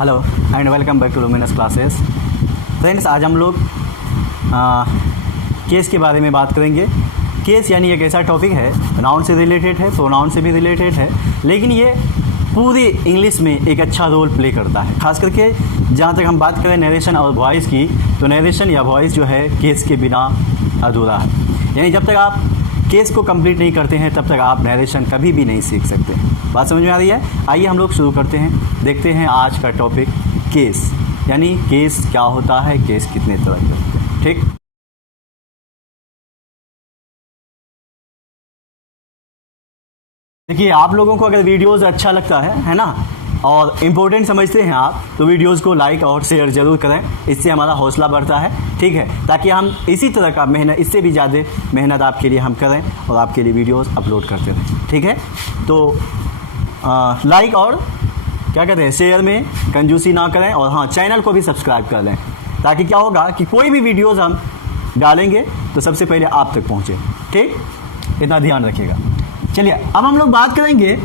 Hello and welcome back to Luminous Classes. Friends, आज हम लोग केस के बारे में बात करेंगे। केस यानी एक ऐसा टॉपिक है, नाउन से रिलेटेड है, प्रोनाउन से भी रिलेटेड है, लेकिन ये पूरी इंग्लिश में एक अच्छा रोल प्ले करता है। खास करके जहाँ तक हम बात करें नरेशन और वॉइस की, तो नरेशन या वॉइस जो है केस के बिना अधूरा है। यानी जब तक आप केस को कंप्लीट नहीं करते हैं तब तक आप नरेशन कभी भी नहीं सीख सकते। बात समझ में आ रही है? आइए हम लोग शुरू करते हैं, देखते हैं आज का टॉपिक केस, यानी केस क्या होता है, केस कितने तरह के होते हैं। ठीक, देखिए आप लोगों को अगर वीडियोज़ अच्छा लगता है ना, और इम्पोर्टेंट समझते हैं आप, तो वीडियोज़ को लाइक और शेयर ज़रूर करें। इससे हमारा हौसला बढ़ता है, ठीक है, ताकि हम इसी तरह का मेहनत, इससे भी ज़्यादा मेहनत आपके लिए हम करें और आपके लिए वीडियोज़ अपलोड करते रहें। ठीक है, तो लाइक और क्या कहते हैं, शेयर में कंजूसी ना करें, और हाँ, चैनल को भी सब्सक्राइब कर लें, ताकि क्या होगा कि कोई भी वीडियोज़ हम डालेंगे तो सबसे पहले आप तक पहुँचे। ठीक, इतना ध्यान रखिएगा। चलिए अब हम लोग बात करेंगे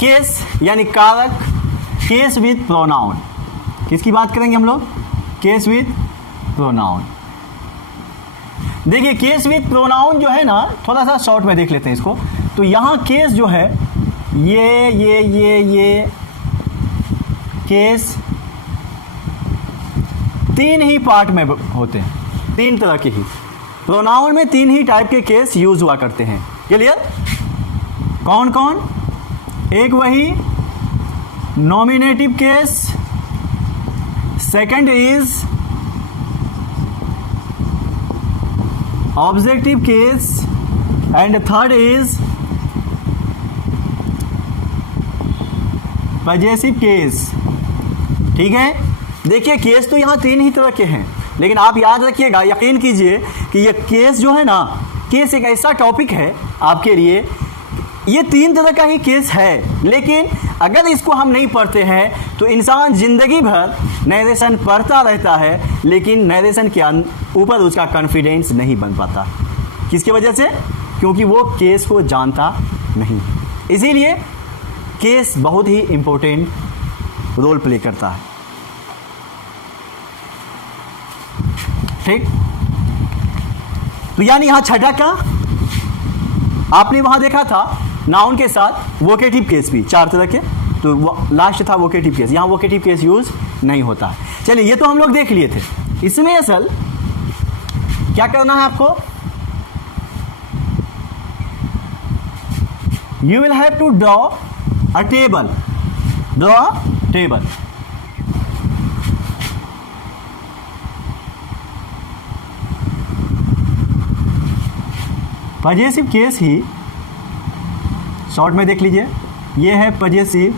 केस यानी कारक, केस विद प्रोनाउन। किसकी बात करेंगे हम लोग? Case with pronoun. देखिए केस विद प्रोनाउन जो है ना, थोड़ा सा शॉर्ट में देख लेते हैं इसको। तो यहाँ केस जो है ये केस तीन ही पार्ट में होते हैं, तीन तरह के ही। प्रोनाउन में तीन ही टाइप के केस यूज हुआ करते हैं। क्लियर? कौन कौन? एक वही nominative case, second is objective case, and third is possessive case. ठीक है, देखिए केस तो यहां तीन ही तरह के हैं, लेकिन आप याद रखिएगा, यकीन कीजिए कि ये केस जो है ना, केस एक ऐसा टॉपिक है आपके लिए, ये तीन तरह का ही केस है, लेकिन अगर इसको हम नहीं पढ़ते हैं तो इंसान ज़िंदगी भर नरेशन पढ़ता रहता है, लेकिन नरेशन के ऊपर उसका कॉन्फिडेंस नहीं बन पाता। किसकी वजह से? क्योंकि वो केस को जानता नहीं। इसीलिए केस बहुत ही इम्पोर्टेंट रोल प्ले करता है। ठीक, तो यानी यहाँ छठा का आपने वहां देखा था नाउन के साथ वोकेटिव केस भी चार तरह के, तो लास्ट था वोकेटिव केस। यहां वोकेटिव केस यूज नहीं होता है। चलिए ये तो हम लोग देख लिए थे। इसमें असल क्या करना है आपको? You will have to draw a table, draw table. Possessive case ही शॉर्ट में देख लीजिए, ये है पजेसिव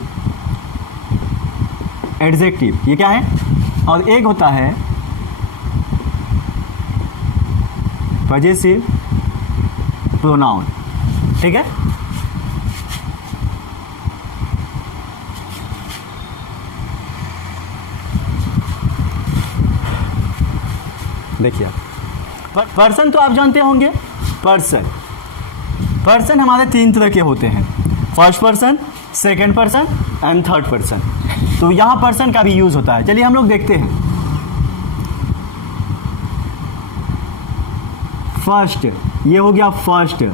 एडजेक्टिव, ये क्या है? और एक होता है पजेसिव प्रोनाउन। ठीक है, देखिए पर्सन तो आप जानते होंगे। पर्सन हमारे तीन तरह के होते हैं, first person, second person and third person. तो यहाँ पर्सन का भी यूज होता है। चलिए हम लोग देखते हैं। फर्स्ट, ये हो गया फर्स्ट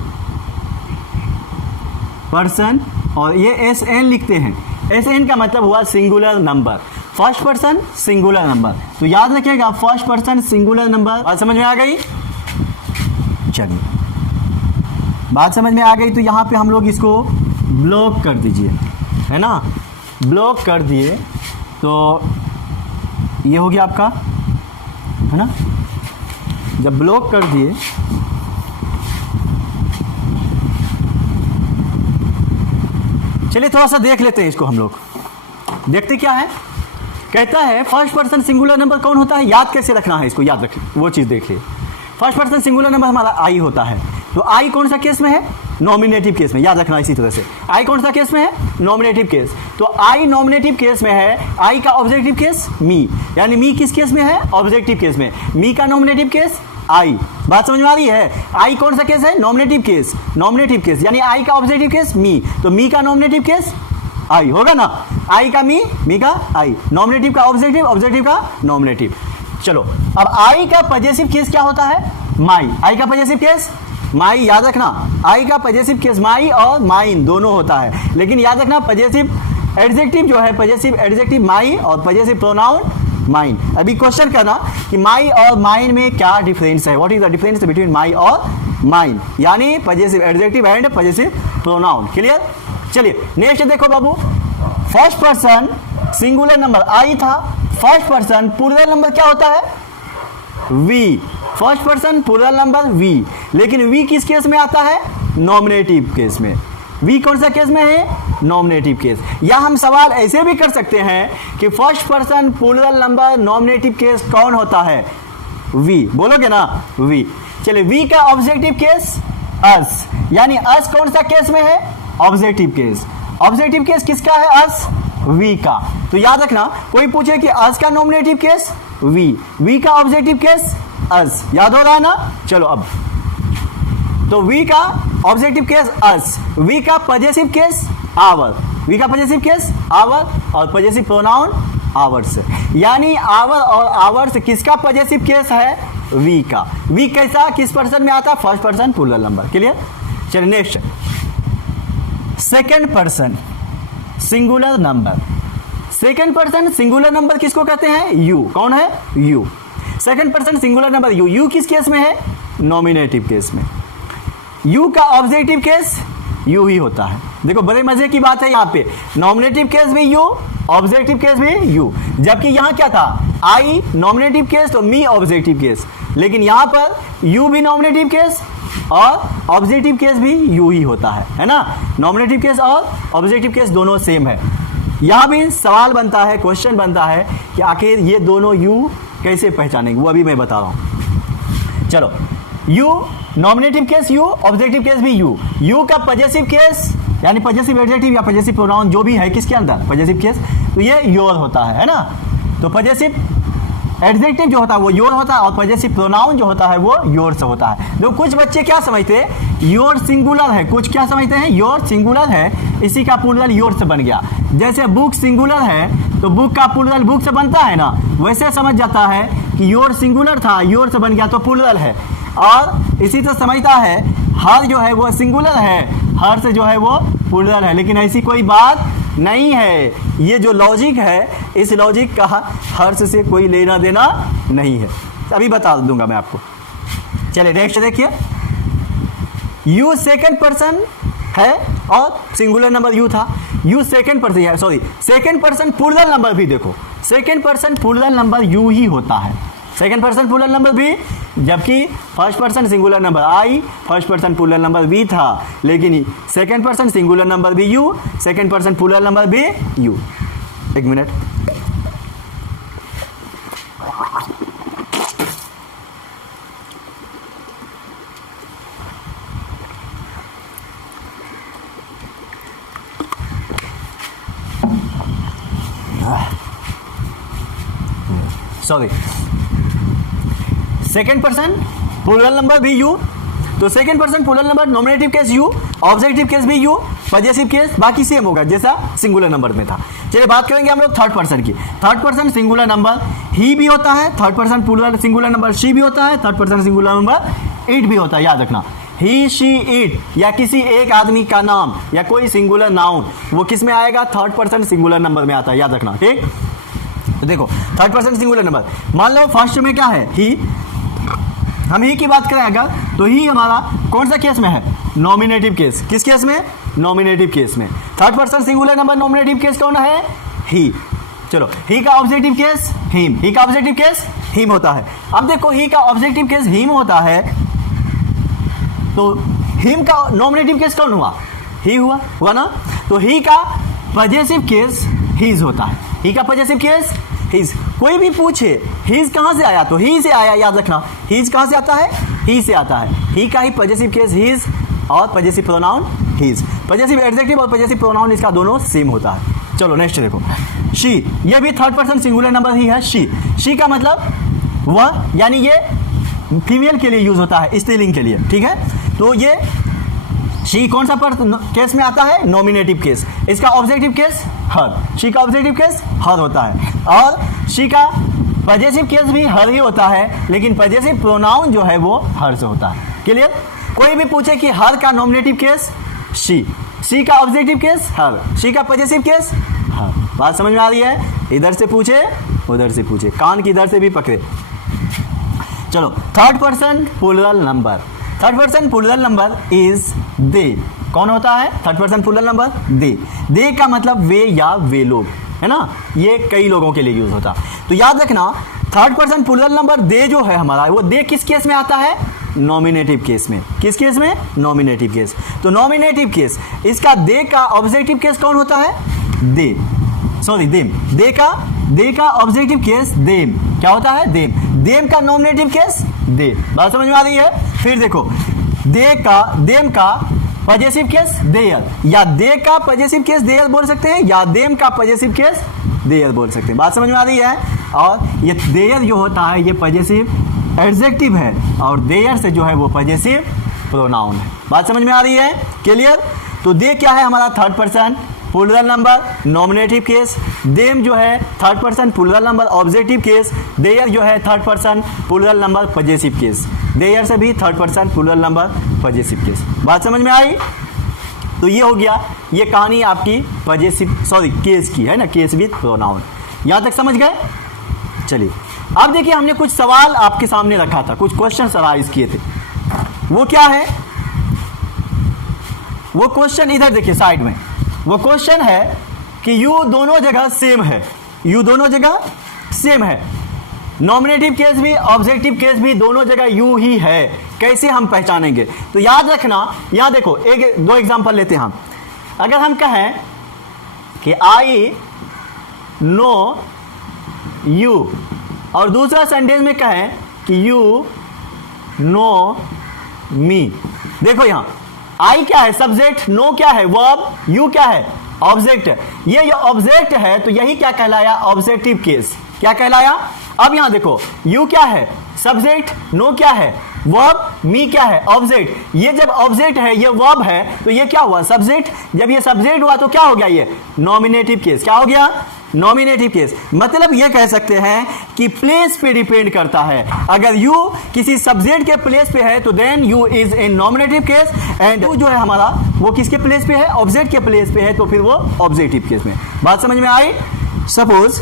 पर्सन, और ये एस एन लिखते हैं। एस एन का मतलब हुआ singular number, first person singular number. तो याद रखिएगा, फर्स्ट पर्सन सिंगुलर नंबर। बात समझ में आ गई? चलिए बात समझ में आ गई, तो यहाँ पे हम लोग इसको ब्लॉक कर दीजिए, है ना, ब्लॉक कर दिए तो ये हो गया आपका, है ना। जब ब्लॉक कर दिए, चलिए थोड़ा सा देख लेते हैं इसको। हम लोग देखते क्या है। कहता है फर्स्ट पर्सन सिंगुलर नंबर कौन होता है, याद कैसे रखना है इसको, याद रखिए, वो चीज़ देखिए। फर्स्ट पर्सन सिंगुलर नंबर हमारा आई होता है। तो आई कौन सा केस में है? नॉमिनेटिव केस में। याद रखना इसी तरह से, आई कौन सा केस में है? Nominative case. तो आई नॉमिनेटिव केस में है। आई का ऑब्जेक्टिव केस मी, यानी मी किस केस में है? ऑब्जेक्टिव केस में। मी का नॉमिनेटिव केस आई। बात समझ में आ रही है? आई कौन सा केस है? Nominative case. नॉमिनेटिव केस यानी आई का ऑब्जेक्टिव केस मी, तो मी का नॉमिनेटिव केस आई होगा ना। आई का मी का आई, नॉमिनेटिव का ऑब्जेक्टिव, ऑब्जेक्टिव का नॉमिनेटिव। चलो अब आई का पजेसिव केस क्या होता है, माई। आई का पजेसिव केस माई, याद रखना आई का पजेसिव केस माई और माइन दोनों होता है, लेकिन याद रखना पजेसिव एडजेक्टिव जो है, पजेसिव एडजेक्टिव माई और पजेसिव प्रोनाउन माइन। अभी क्वेश्चन करना कि माई और माइन में क्या डिफरेंस है, what is the difference between my और माइन, यानी possessive adjective and possessive pronoun. Clear? चलिए नेक्स्ट देखो बाबू, first person singular number I था, फर्स्ट पर्सन प्लूरल नंबर क्या होता है, we. First person plural number we, लेकिन वी किस केस में आता है, नॉमिनेटिव केस में। वी कौन सा केस में है, नॉमिनेटिव केस। या हम सवाल ऐसे भी कर सकते हैं कि first person plural number nominative case कौन होता है, वी। बोलोगे ना, वी। चलिए वी का ऑब्जेक्टिव केस अस, यानी अस कौन सा केस में है, ऑब्जेक्टिव केस। ऑब्जेक्टिव केस किसका है, अस, वी का। तो याद रखना कोई पूछे कि अस का नॉमिनेटिव केस वी का ऑब्जेक्टिव केस अस, याद हो रहा है ना। चलो अब तो वी का ऑब्जेक्टिव केस अस, वी का पजेसिव केस आवर, वी का पजेसिव केस आवर और पजेसिव प्रोनाउन आवर्स, यानी आवर और आवर्स किसका पजेसिव केस है, वी का। वी कैसा, किस पर्सन में आता है, first person plural number. Clear? चलिए next, second person singular number. Second person singular number किसको कहते हैं, यू। कौन है, you. Second person singular number you, you किस केस में है, नॉमिनेटिव केस में। यू का ऑब्जेक्टिव केस यू ही होता है। देखो बड़े मजे की बात है, यहाँ पे नॉमिनेटिव केस भी यू, ऑब्जेक्टिव केस भी यू, जबकि यहाँ क्या था, आई नॉमिनेटिव केस तो मी ऑब्जेक्टिव केस, लेकिन यहाँ पर यू भी नॉमिनेटिव केस और ऑब्जेक्टिव केस भी यू ही होता है ना। नॉमिनेटिव केस और ऑब्जेक्टिव केस दोनों सेम है। यहाँ भी सवाल बनता है, क्वेश्चन बनता है कि आखिर ये दोनों यू कैसे पहचानेंगे, वो अभी मैं बता रहा हूँ। चलो you nominative case you, objective case भी यू। यू का पजेसिव केस यानी पजेसिव एडजेक्टिव या पजेसिव प्रोनाउन जो भी है किसके अंदर, पजेसिव केस, तो ये योर होता है ना। तो पजेसिव एडजेक्टिव जो होता है वो योर होता है और पजेसिव प्रोनाउन जो होता है वो योर से होता है। तो कुछ बच्चे क्या समझते हैं, योर सिंगुलर है, कुछ क्या समझते हैं, योर सिंगुलर है, इसी का प्लूरल योर से बन गया। जैसे बुक सिंगुलर है तो बुक का प्लूरल बुक से बनता है ना, वैसे समझ जाता है कि योर सिंगुलर था, योर से बन गया तो प्लूरल है। और इसी तरह समझता है हर जो है वो सिंगुलर है, हर से जो है वो प्लूरल है, लेकिन ऐसी कोई बात नहीं है। ये जो लॉजिक है, इस लॉजिक का हर्ष से कोई लेना देना नहीं है, अभी बता दूंगा मैं आपको। चलिए नेक्स्ट देखिए, यू सेकंड पर्सन है और सिंगुलर नंबर यू था, यू सेकंड पर्सन है, sorry second person plural number भी देखो, second person plural number you ही होता है, सेकंड पर्सन प्लूरल नंबर भी, जबकि first person singular number I, first person plural number we था, लेकिन सेकंड पर्सन सिंगुलर नंबर भी you, second person plural number भी यू। एक minute, sorry, second person plural number भी यू, तो second person plural number nominative case you, objective case भी you, possessive case बाकी same होगा जैसा सिंगुलर नंबर में था। चलिए बात करेंगे हम लोग थर्ड पर्सन की। Third person singular number he भी होता है, third person plural singular number she भी होता है, third person singular number it भी होता है। याद रखना ही शी इट या किसी एक आदमी का नाम या कोई सिंगुलर नाउन वो किस में आएगा, थर्ड पर्सन सिंगुलर नंबर में आता है, याद रखना। ठीक, तो देखो थर्ड पर्सन सिंगुलर नंबर, मान लो फर्स्ट में क्या है, ही, हम ही की बात करें अगर तो ही हमारा कौन सा केस में है, नॉमिनेटिव केस। किस केस में, नॉमिनेटिव केस में। Third person singular number nominative case कौन है, ही। चलो ही का ऑब्जेक्टिव केस हिम, ही का ऑब्जेक्टिव केस हिम होता है। अब देखो ही का ऑब्जेक्टिव केस हिम होता है तो हिम का नॉमिनेटिव केस कौन हुआ, ही हुआ ना। तो ही का पजेसिव केस हीज होता है, ही का पजेसिव केस हीज। कोई भी पूछे हीज कहाँ से आया तो ही से आया, याद रखना हीज कहाँ से आता है, ही से आता है। ही का ही पजेसिव केस हीज और possessive pronoun his, possessive adjective और पजेसिव प्रोनाउन इसका दोनों सेम होता है। चलो नेक्स्ट देखो, शी, ये भी थर्ड पर्सन सिंगुलर नंबर ही है। शी, शी का मतलब वह, यानी ये फीमेल के लिए यूज होता है, स्त्रीलिंग के लिए, ठीक है। तो ये शी कौन सा केस में आता है, नॉमिनेटिव केस। इसका ऑब्जेक्टिव केस हर। शी का ऑब्जेक्टिव केस हर होता है और शी का पजेसिव केस भी हर ही होता है, लेकिन पजेसिव प्रोनाउन जो है वो हर से होता है। क्लियर? कोई भी पूछे कि हर का नॉमिनेटिव केस शी का ऑब्जेक्टिव केस हर, शी का पजेसिव केस हर। बात समझ में आ रही है? इधर से पूछे उधर से पूछे, कान की इधर से भी पकड़े। चलो, third person plural number. Third person plural number is they. कौन होता है third person plural number? They. They का मतलब वे या वे लोग, है ना, ये कई लोगों के लिए यूज होता। तो याद रखना, थर्ड पर्सन प्लूरल नंबर दे जो है हमारा, वो दे किस केस में आता है? नॉमिनेटिव केस में। किस केस में? Nominative case. तो नॉमिनेटिव केस, इसका दे का ऑब्जेक्टिव केस कौन होता है? दे, सॉरी देम। दे का ऑब्जेक्टिव केस देम क्या होता है? देम। देम का नॉमिनेटिव केस दे। बात समझ में आ रही है? फिर देखो, देम का पजेसिव केस देयर, या दे का पजेसिव केस देयर बोल सकते हैं, या देम का पजेसिव केस देयर बोल सकते हैं। बात समझ में आ रही है? और ये देयर जो होता है ये पजेसिव एडजेक्टिव है और देयर से जो है वो पजेसिव प्रोनाउन है। बात समझ में आ रही है? क्लियर? तो दे क्या है हमारा? Third person plural number nominative case. Them जो है third person plural number objective case. Their जो है third person plural number possessive case. Their से भी third person plural number possessive case. बात समझ में आई? तो ये हो गया, ये कहानी आपकी पजेसिव केस की है ना, केस विथ प्रोनाउन। यहां तक समझ गए? चलिए अब देखिए, हमने कुछ सवाल आपके सामने रखा था, कुछ क्वेश्चन अराइज किए थे। वो क्या है? वो क्वेश्चन इधर देखिए साइड में। वो क्वेश्चन है कि यू दोनों जगह सेम है। यू दोनों जगह सेम है। नॉमिनेटिव केस भी ऑब्जेक्टिव केस भी दोनों जगह यू ही है। कैसे हम पहचानेंगे? तो याद रखना, यहां देखो, दो एग्जांपल लेते हैं हम। अगर हम कहें कि आई नो यू, और दूसरा सेंटेंस में कहें कि यू नो मी। देखो यहां आई क्या है? सब्जेक्ट। नो क्या है? वर्ब। यू क्या है? ऑब्जेक्ट। ये जो ऑब्जेक्ट है तो यही क्या कहलाया? Objective case. क्या कहलाया? अब यहां देखो, यू क्या है? सब्जेक्ट। नो क्या है? वर्ब। मी क्या है? ऑब्जेक्ट। ये जब ऑब्जेक्ट है, ये वर्ब है, तो ये क्या हुआ? सब्जेक्ट। जब ये सब्जेक्ट हुआ तो क्या हो गया? ये नॉमिनेटिव केस। क्या हो गया? Nominative case. मतलब ये कह सकते हैं कि प्लेस पे डिपेंड करता है। अगर यू किसी सब्जेक्ट के प्लेस पे है तो then you is in nominative case, and you जो है हमारा वो किसके प्लेस पे है? ऑब्जेक्ट के प्लेस पे है, तो फिर वो ऑब्जेक्टिव केस में। बात समझ में आई? सपोज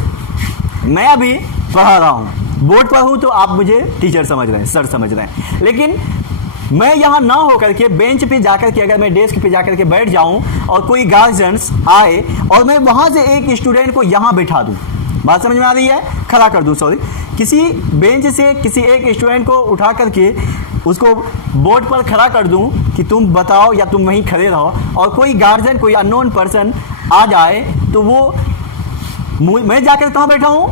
मैं अभी पढ़ा रहा हूं, बोर्ड पर हूं, तो आप मुझे टीचर समझ रहे हैं, सर समझ रहे हैं, लेकिन मैं यहां ना होकर के बेंच पे जाकर के, अगर मैं डेस्क पे जाकर के बैठ जाऊं और कोई गार्जियंस आए और मैं वहां से एक स्टूडेंट को यहां बैठा दूं, बात समझ में आ रही है? खड़ा कर दूं, सॉरी, किसी बेंच से किसी एक स्टूडेंट को उठा करके उसको बोर्ड पर खड़ा कर दूं कि तुम बताओ या तुम वहीं खड़े रहो, और कोई गार्जियन, कोई अननोन पर्सन आ जाए, तो वो मैं जाकर कहां बैठा हूं?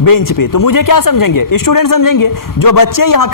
बेंच पे। तो मुझे क्या समझेंगे? स्टूडेंट समझेंगे। जो बच्चा यहाँ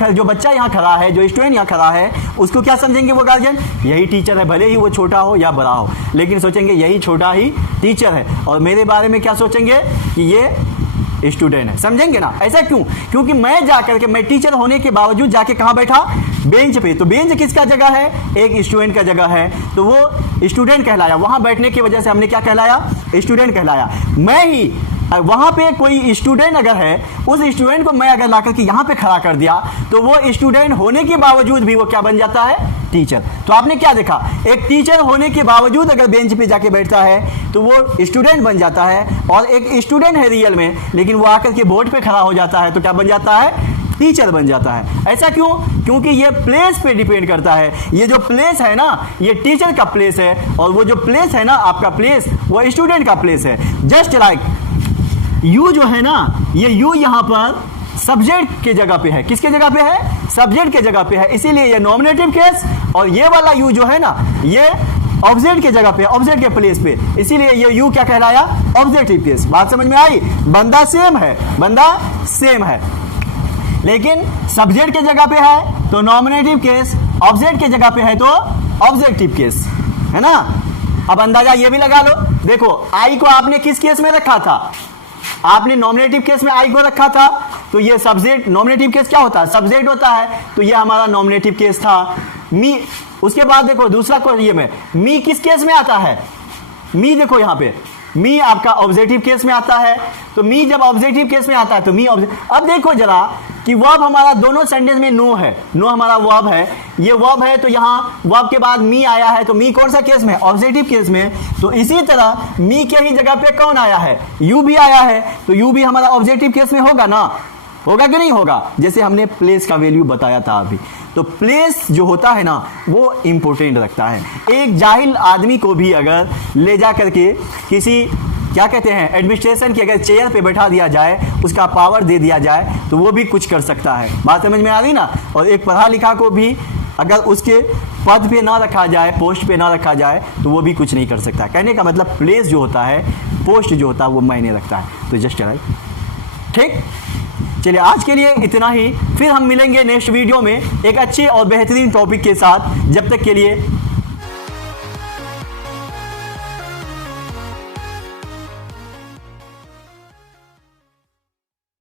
खड़ा है, जो स्टूडेंट यहाँ खड़ा है, उसको क्या समझेंगे वो गार्जियन? यही टीचर है, भले ही वो छोटा हो या बड़ा हो, लेकिन सोचेंगे यही छोटा ही टीचर है। और मेरे बारे में क्या सोचेंगे? कि ये स्टूडेंट है। समझेंगे ना? ऐसा क्यों? क्योंकि मैं जाकर के, मैं टीचर होने के बावजूद जाके कहाँ बैठा? बेंच पे। तो बेंच किसका जगह है? एक स्टूडेंट का जगह है, तो वो स्टूडेंट कहलाया। वहां बैठने की वजह से हमने क्या कहलाया? स्टूडेंट कहलाया। मैं ही वहां पे कोई स्टूडेंट अगर है, उस स्टूडेंट को मैं अगर लाकर के यहां पे खड़ा कर दिया, तो वो स्टूडेंट होने के बावजूद भी वो क्या बन जाता है? टीचर। तो आपने क्या देखा? एक टीचर होने के बावजूद अगर बेंच पे जाके बैठता है तो वो स्टूडेंट बन जाता है, और एक स्टूडेंट है रियल में, लेकिन वो आकर के बोर्ड पे खड़ा हो जाता है, तो क्या बन जाता है? टीचर बन जाता है। ऐसा क्यों? क्योंकि ये प्लेस पे डिपेंड करता है। ये जो प्लेस है ना, ये टीचर का प्लेस है, और वो जो प्लेस है ना, आपका प्लेस, वो स्टूडेंट का प्लेस है। जस्ट लाइक यू जो है ना, ये यू यहाँ पर सब्जेक्ट के जगह पे है। किसके जगह पे है? सब्जेक्ट के जगह पे है, इसीलिए ये नॉमिनेटिव केस, और ये वाला यू जो है ना, ये ऑब्जेक्ट के जगह पे, ऑब्जेक्ट के प्लेस पे, इसीलिए ये यू क्या कहलाया? Objective case. बात समझ में आई? बंदा सेम है, बंदा सेम है, लेकिन सब्जेक्ट के जगह पे है तो नॉमिनेटिव केस, ऑब्जेक्ट के जगह पे है तो ऑब्जेक्टिव केस, है ना? अब अंदाजा ये भी लगा लो। देखो, आई को आपने किस केस में रखा था? आपने नॉमिनेटिव केस में आई को रखा था, तो ये सब्जेक्ट, नॉमिनेटिव केस क्या होता है? सब्जेक्ट होता है, तो ये हमारा नॉमिनेटिव केस था। मी, उसके बाद देखो दूसरा को, ये में मी किस केस में आता है? मी देखो यहाँ पे, मी आपका ऑब्जेक्टिव केस में आता है, तो मी जब ऑब्जेक्टिव केस में आता है तो मी अब देखो जरा कि वर्ब हमारा दोनों सेंटेंस में नो है, नो हमारा वर्ब है, ये वर्ब है तो यहाँ वर्ब के बाद मी आया है, तो मी कौन सा केस में, ऑब्जेक्टिव केस में। तो इसी तरह मी के ही जगह पे कौन आया है, यू भी आया है, तो यू भी हमारा ऑब्जेक्टिव केस में होगा ना, होगा कि नहीं होगा, जैसे हमने प्लेस का वैल्यू बताया था अभी। तो प्लेस जो होता है ना वो इंपॉर्टेंट रखता है। एक जाहिल आदमी को भी अगर ले जा करके किसी क्या कहते हैं एडमिनिस्ट्रेशन की अगर चेयर पे बैठा दिया जाए, उसका पावर दे दिया जाए, तो वो भी कुछ कर सकता है। बात समझ में आ रही ना। और एक पढ़ा लिखा को भी अगर उसके पद पे ना रखा जाए, पोस्ट पे ना रखा जाए, तो वो भी कुछ नहीं कर सकता। कहने का मतलब प्लेस जो होता है, पोस्ट जो होता है, वो मायने रखता है। तो जस्ट राइट, ठीक। चलिए आज के लिए इतना ही, फिर हम मिलेंगे नेक्स्ट वीडियो में एक अच्छे और बेहतरीन टॉपिक के साथ। जब तक के लिए